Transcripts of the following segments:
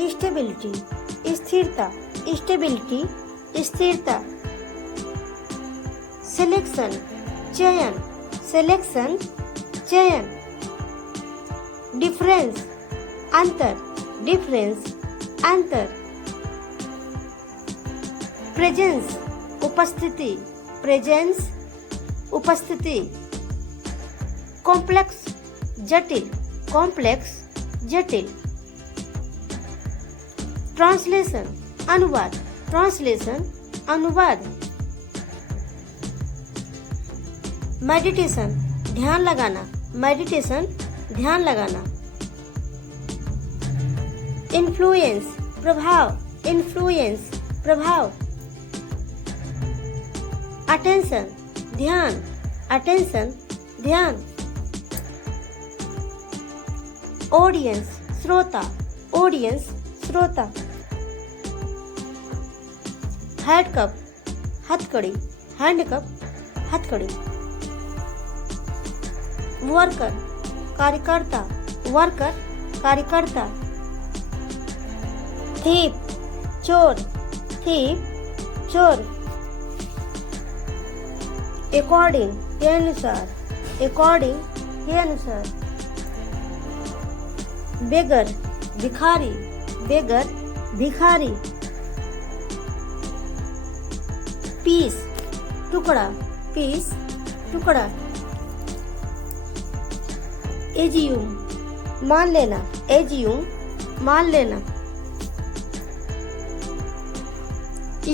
Stability, स्थिरता, stability, स्थिरता। Selection, चयन, सिलेक्शन, चयन। डिफरेंस, अंतर, डिफरेंस, अंतर। प्रेजेंस, उपस्थिति, प्रेजेंस, उपस्थिति। कॉम्प्लेक्स, जटिल, कॉम्प्लेक्स, जटिल। ट्रांसलेशन, अनुवाद, ट्रांसलेशन, अनुवाद। मेडिटेशन, ध्यान लगाना, मेडिटेशन, ध्यान लगाना। इन्फ्लुएंस, प्रभाव, इन्फ्लुएंस, प्रभाव। अटेंशन, ध्यान, अटेंशन, ध्यान। ऑडियंस, श्रोता, ऑडियंस, श्रोता। हैंडकप, हथकड़ी, हैंडकप, हथकड़ी। वर्कर, कार्यकर्ता, वर्कर, कार्यकर्ता। थीप, चोर, थीप, चोर। अकॉर्डिंग, के अनुसार, अकॉर्डिंग, के अनुसार। बेगर, भिखारी, बेगर, भिखारी। पीस, टुकड़ा, पीस, टुकड़ा। एजियूम, मान लेना, एजियूम, मान लेना।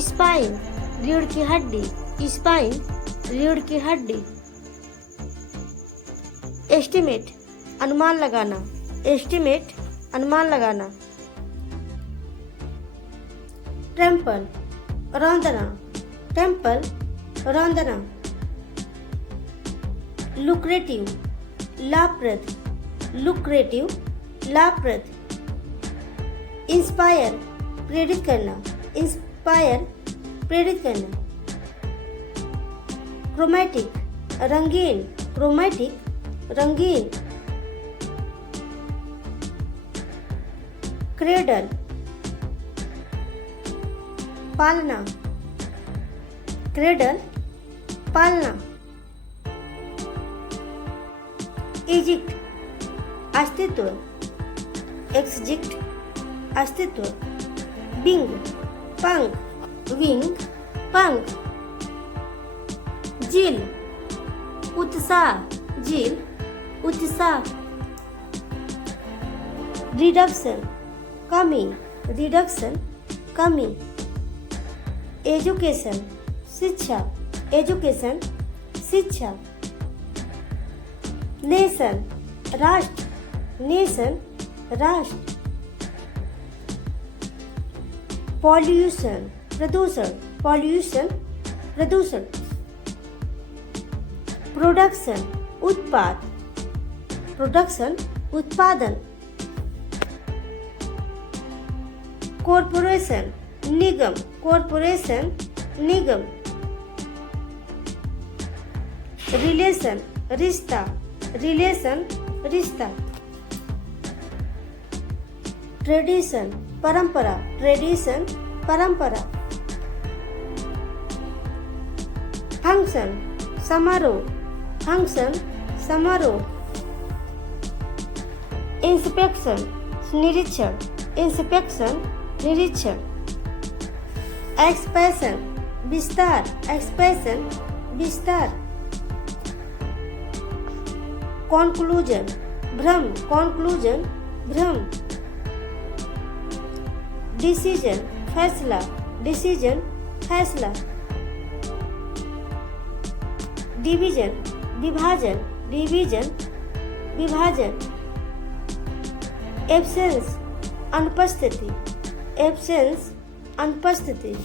स्पाइन, रीढ़ की हड्डी, स्पाइन, रीढ़ की हड्डी। एस्टिमेट, अनुमान लगाना, एस्टिमेट, अनुमान लगाना। टेम्पल, रौंदना, टेम्पल, रौंदना। लुक्रेटिव, लाभप्रद, लुक्रेटिव, लाभप्रद। इंस्पायर, प्रेरित करना, इंस्पायर, प्रेरित करना। क्रोमैटिक, रंगीन, क्रोमैटिक, रंगीन। क्रेडल, पालना, क्रेडल, पालना। इजिक्ट, अस्तित्व, एक्सजिक्ट, अस्तित्व। विंग, पंख, विंग, पंख। जिल, उत्साह, जिल, उत्साह। रिडक्शन, कमी, रिडक्शन, कमी। एजुकेशन, शिक्षा, एजुकेशन, शिक्षा। नेशन, राष्ट्र, नेशन, राष्ट्र। पॉल्यूशन, प्रदूषण, पॉल्यूशन, प्रदूषण। प्रोडक्शन, उत्पाद, प्रोडक्शन, उत्पादन। कॉरपोरेशन, निगम, कॉरपोरेशन, निगम। रिलेशन, रिश्ता, रिलेशन, रिश्ता। ट्रेडिशन, परंपरा, ट्रेडिशन, परंपरा। फंक्शन, समारोह, फंक्शन, समारोह। इंस्पेक्शन, निरीक्षण, इंस्पेक्शन, निरीक्षण। एक्सपेंशन, विस्तार, एक्सपेंशन, विस्तार। कॉन्क्लूजन, भ्रम, कॉन्क्लूजन, भ्रम। डिसीजन, फैसला, डिसीजन, फैसला। डिवीजन, विभाजन, डिवीजन, विभाजन। एब्सेंस, अनुपस्थिति, एब्सेंस, अनुपस्थिति।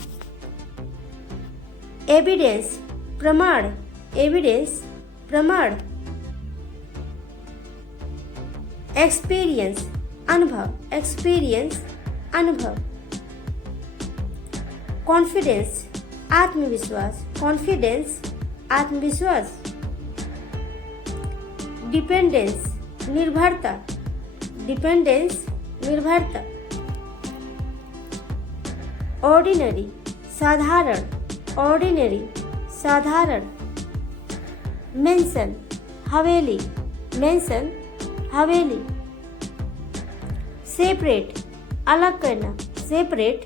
एविडेंस, प्रमाण, एविडेंस, प्रमाण। एक्सपीरियंस, अनुभव, एक्सपीरियंस, अनुभव। कॉन्फिडेंस, आत्मविश्वास, कॉन्फिडेंस, आत्मविश्वास। डिपेंडेंस, निर्भरता, डिपेंडेंस, निर्भरता। ऑर्डिनरी साधारण, ऑर्डिनरी साधारण। मेंशन हवेली, मेंशन हवेली। सेपरेट अलग करना, सेपरेट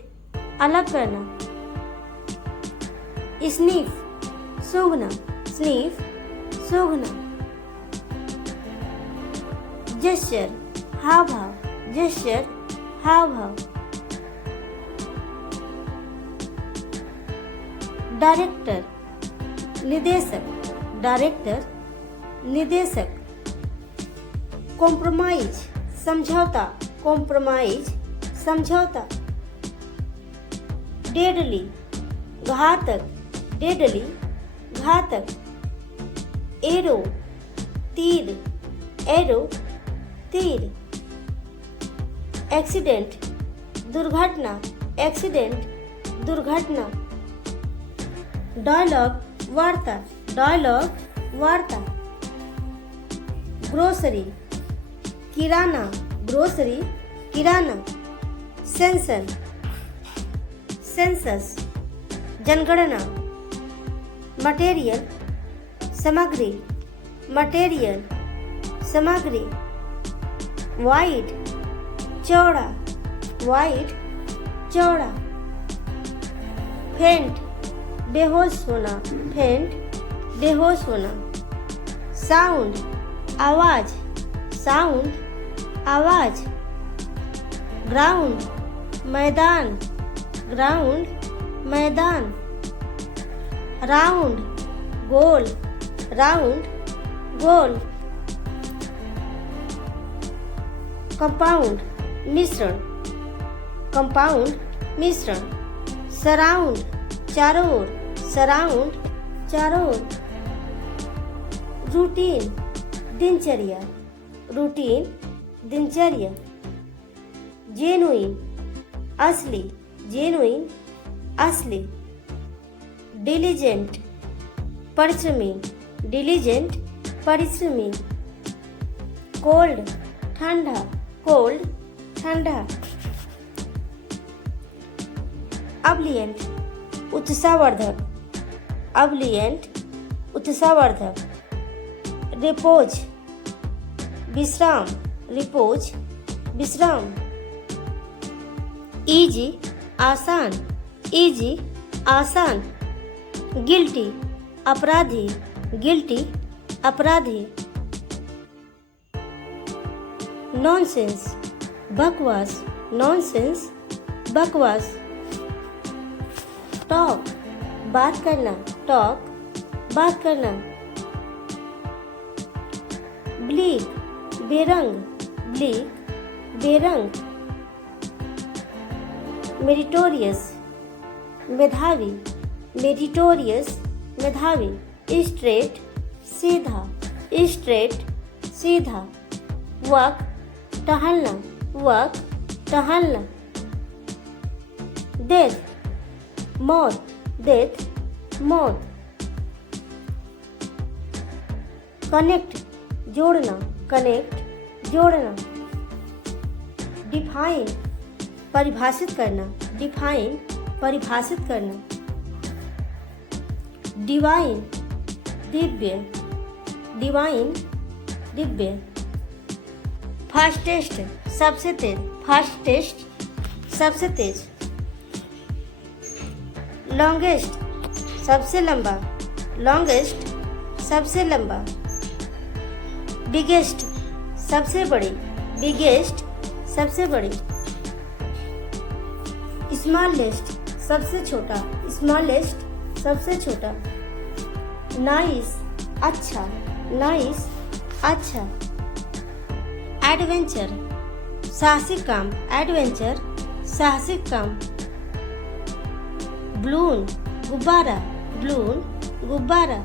अलग करना। स्नीफ सूंघना, स्नीफ सूंघना। जेस्चर हाव भाव, जेस्चर हाव भाव। डायरेक्टर निदेशक, डायरेक्टर निदेशक। कॉम्प्रोमाइज समझौता, कॉम्प्रोमाइज समझौता। डेडली घातक, डेडली घातक। एरो तीर, एरो तीर। एक्सीडेंट दुर्घटना, एक्सीडेंट दुर्घटना। डायलॉग वार्ता, डायलॉग वार्ता। ग्रोसरी किराना, ग्रोसरी किराना। सेंसर सेंसस जनगणना। मटेरियल सामग्री, मटेरियल सामग्री। वाइड चौड़ा, वाइड चौड़ा। फेंट बेहोश होना, फेंट बेहोश होना। साउंड आवाज, साउंड आवाज। ग्राउंड मैदान, ग्राउंड मैदान। राउंड गोल, राउंड गोल। कंपाउंड मिश्रण, कंपाउंड मिश्रण। सराउंड चारों ओर, सराउंड चारों ओर। रूटीन दिनचर्या, रूटीन दिनचर्या। जेनुइन असली, जेनुइन असली। डिलीजेंट परिश्रमी, डिलीजेंट परिश्रमी। कोल्ड ठंडा, कोल्ड ठंडा। अब्लियंट उत्साहवर्धक, अब्लियंट उत्साहवर्धक। रिपोज विश्राम, रिपोज विश्राम। इजी आसान, इजी आसान। गिल्टी अपराधी, गिल्टी अपराधी। नॉनसेंस बकवास, नॉनसेंस बकवास। टॉक बात करना, टॉक बात करना। ब्लीक बेरंग, ब्लीक बेरंग। मेरिटोरियस मेधावी, मेरिटोरियस मेधावी। स्ट्रेट सीधा, स्ट्रेट सीधा। वॉक टहलना, वॉक टहलना। डेथ मौत, डेथ मौत। कनेक्ट जोड़ना, कनेक्ट जोड़ना। डिफाइन परिभाषित करना, डिफाइन परिभाषित करना। Divine Divya, divine Divya. Fastest सबसे तेज, फास्टेस्ट सबसे तेज। लॉन्गेस्ट सबसे लंबा, लॉन्गेस्ट सबसे लंबा। बिगेस्ट सबसे बड़ी, बिगेस्ट सबसे बड़ी। स्मॉलेस्ट सबसे छोटा, स्मॉलेस्ट सबसे छोटा। नाइस अच्छा, नाइस अच्छा। एडवेंचर साहसिक काम, एडवेंचर साहसिक काम। ब्लून गुब्बारा, ब्लून गुब्बारा।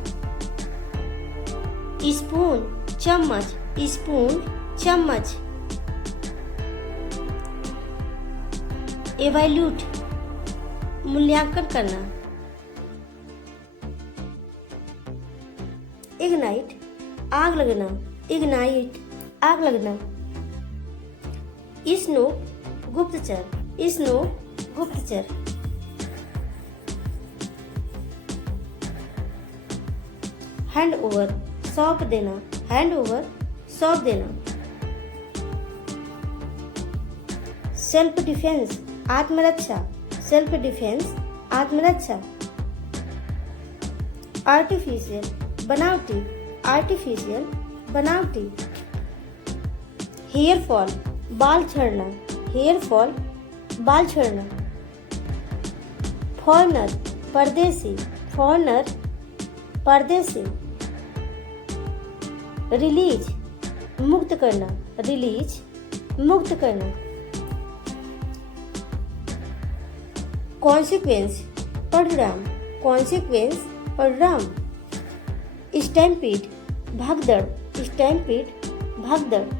स्पून चम्मच, स्पून चम्मच। एवैल्यूट मूल्यांकन करना। इग्नाइट आग लगना, इग्नाइट आग लगना। स्नूप गुप्तचर, स्नूप गुप्तचर। हैंड ओवर सौंप देना, हैंड ओवर सौंप देना। सेल्फ डिफेंस आत्मरक्षा, सेल्फ डिफेंस आत्मरक्षा। आर्टिफिशियल बनावटी, आर्टिफिशियल बनावटी। हेयर फॉल बाल झड़ना, हेयर फॉल बाल झड़ना। फॉरेनर परदेसी, फॉरेनर परदेसी। रिलीज मुक्त करना, रिलीज मुक्त करना। कॉन्सिक्वेंस परिणाम, कॉन्सिक्वेंस परिणाम। स्टैम्पीड भागदड़, स्टैम्पीड भागदड़।